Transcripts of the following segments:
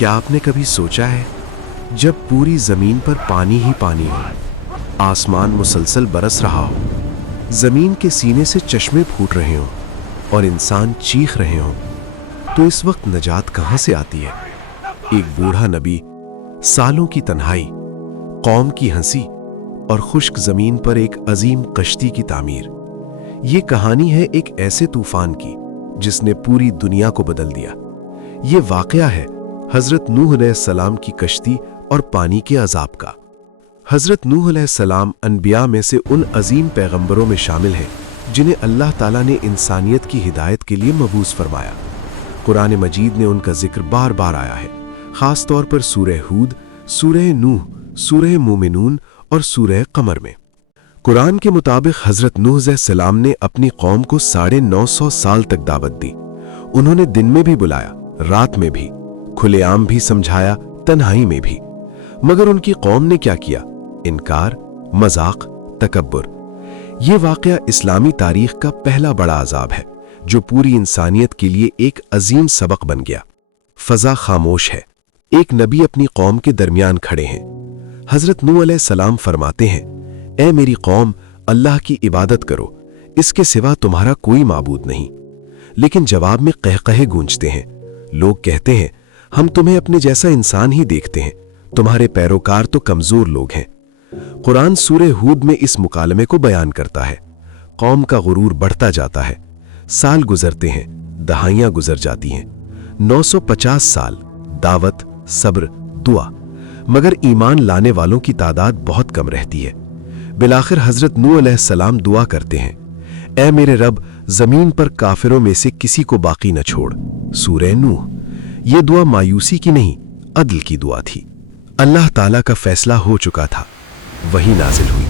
क्या आपने कभी सोचा है जब पूरी जमीन पर पानी ही पानी हो, आसमान मुसलसल बरस रहा हो, जमीन के सीने से चश्मे फूट रहे हों और इंसान चीख रहे हों, तो इस वक्त नजात कहां से आती है? एक बूढ़ा नबी, सालों की तन्हाई, कौम की हंसी और खुश्क जमीन पर एक अजीम कश्ती की तामीर। ये कहानी है एक ऐसे तूफान की जिसने पूरी दुनिया को बदल दिया। ये वाकया है हजरत नूह अलैहिस्सलाम की कश्ती और पानी के अजाब का। हजरत नूह अलैहिस्सलाम अनबिया में से उन अजीम पैगंबरों में शामिल हैं जिन्हें अल्लाह ताला ने इंसानियत की हिदायत के लिए मबूस फरमाया। कुरान मजीद ने उनका जिक्र बार बार आया है, खास तौर पर सूरह हूद, सूरह नूह, सूरह मोमिनून और सूरह कमर में। कुरान के मुताबिक हजरत नूह अलैहिस्सलाम ने अपनी कौम को 950 साल तक दावत दी। उन्होंने दिन में भी बुलाया, रात में भी, खुलेआम भी समझाया, तन्हाई में भी। मगर उनकी कौम ने क्या किया? इनकार, मजाक, तकब्बुर। यह वाकया इस्लामी तारीख का पहला बड़ा अजाब है जो पूरी इंसानियत के लिए एक अजीम सबक बन गया। फजा खामोश है, एक नबी अपनी कौम के दरमियान खड़े हैं। हजरत नूह अलैहिस्सलाम फरमाते हैं, ऐ मेरी कौम, अल्लाह की इबादत करो, इसके सिवा तुम्हारा कोई माबूद नहीं। लेकिन जवाब में कहकहे गूंजते हैं। लोग कहते हैं, हम तुम्हें अपने जैसा इंसान ही देखते हैं, तुम्हारे पैरोकार तो कमजोर लोग हैं। कुरान सूरह हूद में इस मुकालमे को बयान करता है। कौम का गुरूर बढ़ता जाता है, साल गुजरते हैं, दहाइयां गुजर जाती हैं, 950 साल, दावत, सब्र, दुआ, मगर ईमान लाने वालों की तादाद बहुत कम रहती है। बिलाखिर हजरत नूह अलैहिस्सलाम दुआ करते हैं, ऐ मेरे रब, जमीन पर काफिरों में से किसी को बाकी न छोड़। सूरह नूह। ये दुआ मायूसी की नहीं, अदल की दुआ थी। अल्लाह ताला का फैसला हो चुका था, वही नाजिल हुई,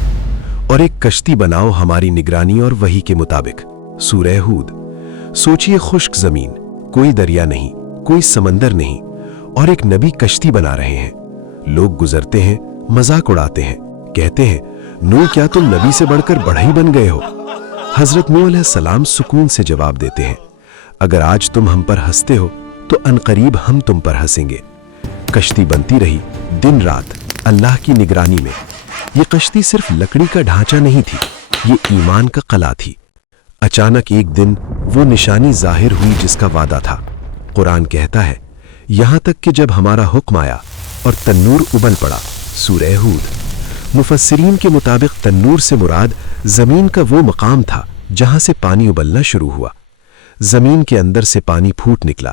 और एक कश्ती बनाओ हमारी निगरानी और वही के मुताबिक। सूरह हूद। सोचिए, खुश्क जमीन, कोई दरिया नहीं, कोई समंदर नहीं, और एक नबी कश्ती बना रहे हैं। लोग गुजरते हैं, मजाक उड़ाते हैं, कहते हैं, नूह, क्या तुम नबी से बढ़कर बढ़ई बन गए हो? हजरत नूह अलैहिस्सलाम सुकून से जवाब देते हैं, अगर आज तुम हम पर हंसते हो तो अनकरीब हम तुम पर हंसेंगे। कश्ती बनती रही दिन रात अल्लाह की निगरानी में। ये कश्ती सिर्फ लकड़ी का ढांचा नहीं थी, ये ईमान का कला थी। अचानक एक दिन वो निशानी जाहिर हुई जिसका वादा था। कुरान कहता है, यहां तक कि जब हमारा हुक्म आया और तन्नूर उबल पड़ा। सूरह हूद। मुफस्सिरीन के मुताबिक तन्नूर से मुराद जमीन का वो मकाम था जहां से पानी उबलना शुरू हुआ। जमीन के अंदर से पानी फूट निकला,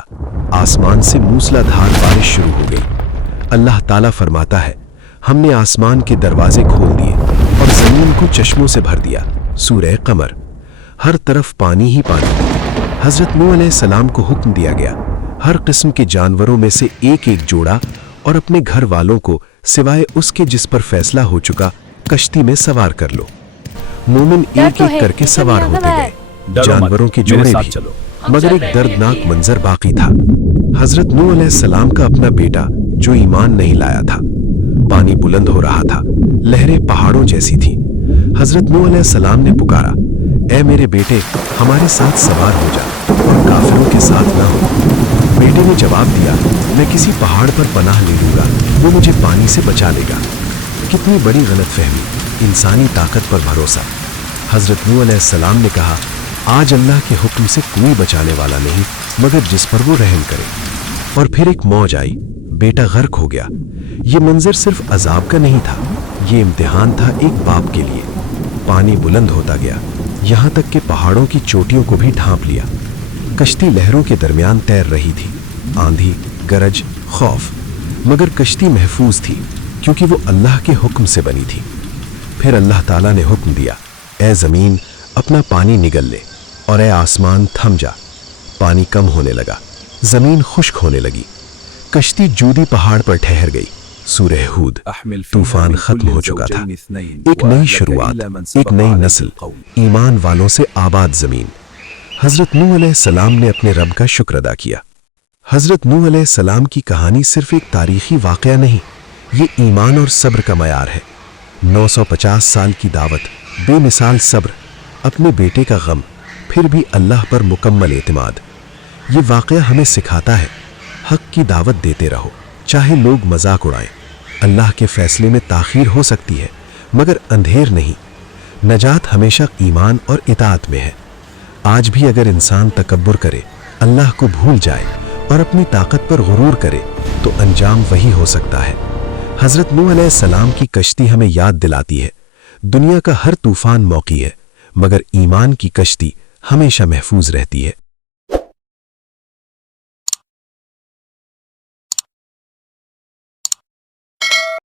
आसमान से मूसलाधार बारिश शुरू हो गई। अल्लाह ताला फरमाता है, हमने आसमान के दरवाजे खोल दिए और जमीन को चश्मों से भर दिया। सूरह कमर। हर तरफ पानी ही पानी। हजरत नूह अलैहिस्सलाम को हुक्म दिया गया, हर किस्म के जानवरों में से एक एक जोड़ा और अपने घर वालों को सिवाय उसके जिस पर फैसला हो चुका कश्ती में सवार कर लो। मोमिन एक एक करके सवार होते गए, जानवरों के जोड़े भी, मगर एक दर्दनाक मंजर बाकी था। हजरत नूह अलैहिस्सलाम का अपना बेटा जो ईमान नहीं लाया था। पानी बुलंद हो रहा था, लहरें पहाड़ों जैसी थी। हजरत नूह अलैहिस्सलाम ने पुकारा, ऐ मेरे बेटे, हमारे साथ सवार हो जा और काफिरों के साथ ना हो। बेटे ने जवाब दिया, मैं किसी पहाड़ पर पनाह ले लूंगा, वो मुझे पानी से बचा लेगा। कितनी बड़ी गलतफहमी, इंसानी ताकत पर भरोसा। हजरत नूह अलैहिस्सलाम ने कहा, आज अल्लाह के हुक्म से कोई बचाने वाला नहीं मगर जिस पर वो रहम करे। और फिर एक मौज आई, बेटा गर्क हो गया। ये मंजर सिर्फ अजाब का नहीं था, ये इम्तिहान था एक बाप के लिए। पानी बुलंद होता गया, यहां तक कि पहाड़ों की चोटियों को भी ढांप लिया। कश्ती लहरों के दरमियान तैर रही थी, आंधी, गरज, खौफ, मगर कश्ती महफूज थी क्योंकि वो अल्लाह के हुक्म से बनी थी। फिर अल्लाह ताला ने हुक्म दिया, ऐ जमीन, अपना पानी निगल ले, और ऐ आसमान, थम जा। पानी कम होने लगा, जमीन खुश्क होने लगी, कश्ती जूदी पहाड़ पर ठहर गई। सूरह हूद। तूफान खत्म हो चुका था, एक नई शुरुआत, एक नई नस्ल, ईमान वालों से आबाद जमीन। हजरत नूह अलैहिस्सलाम ने अपने रब का शुक्र अदा किया। हजरत नूह अलैहिस्सलाम की कहानी सिर्फ एक तारीखी वाकया नहीं, ये ईमान और सब्र का मयार है। 950 साल की दावत, बेमिसाल सब्र, अपने बेटे का गम, फिर भी अल्लाह पर मुकम्मल एतमाद। ये वाकया हमें सिखाता है, हक की दावत देते रहो, چاہے لوگ مذاق اڑائیں، اللہ کے فیصلے میں تاخیر ہو سکتی ہے مگر اندھیر نہیں۔ نجات ہمیشہ ایمان اور اطاعت میں ہے۔ آج بھی اگر انسان تکبر کرے، اللہ کو بھول جائے اور اپنی طاقت پر غرور کرے تو انجام وہی ہو سکتا ہے۔ حضرت نوح علیہ السلام کی کشتی ہمیں یاد دلاتی ہے، دنیا کا ہر طوفان موقعی ہے مگر ایمان کی کشتی ہمیشہ محفوظ رہتی ہے۔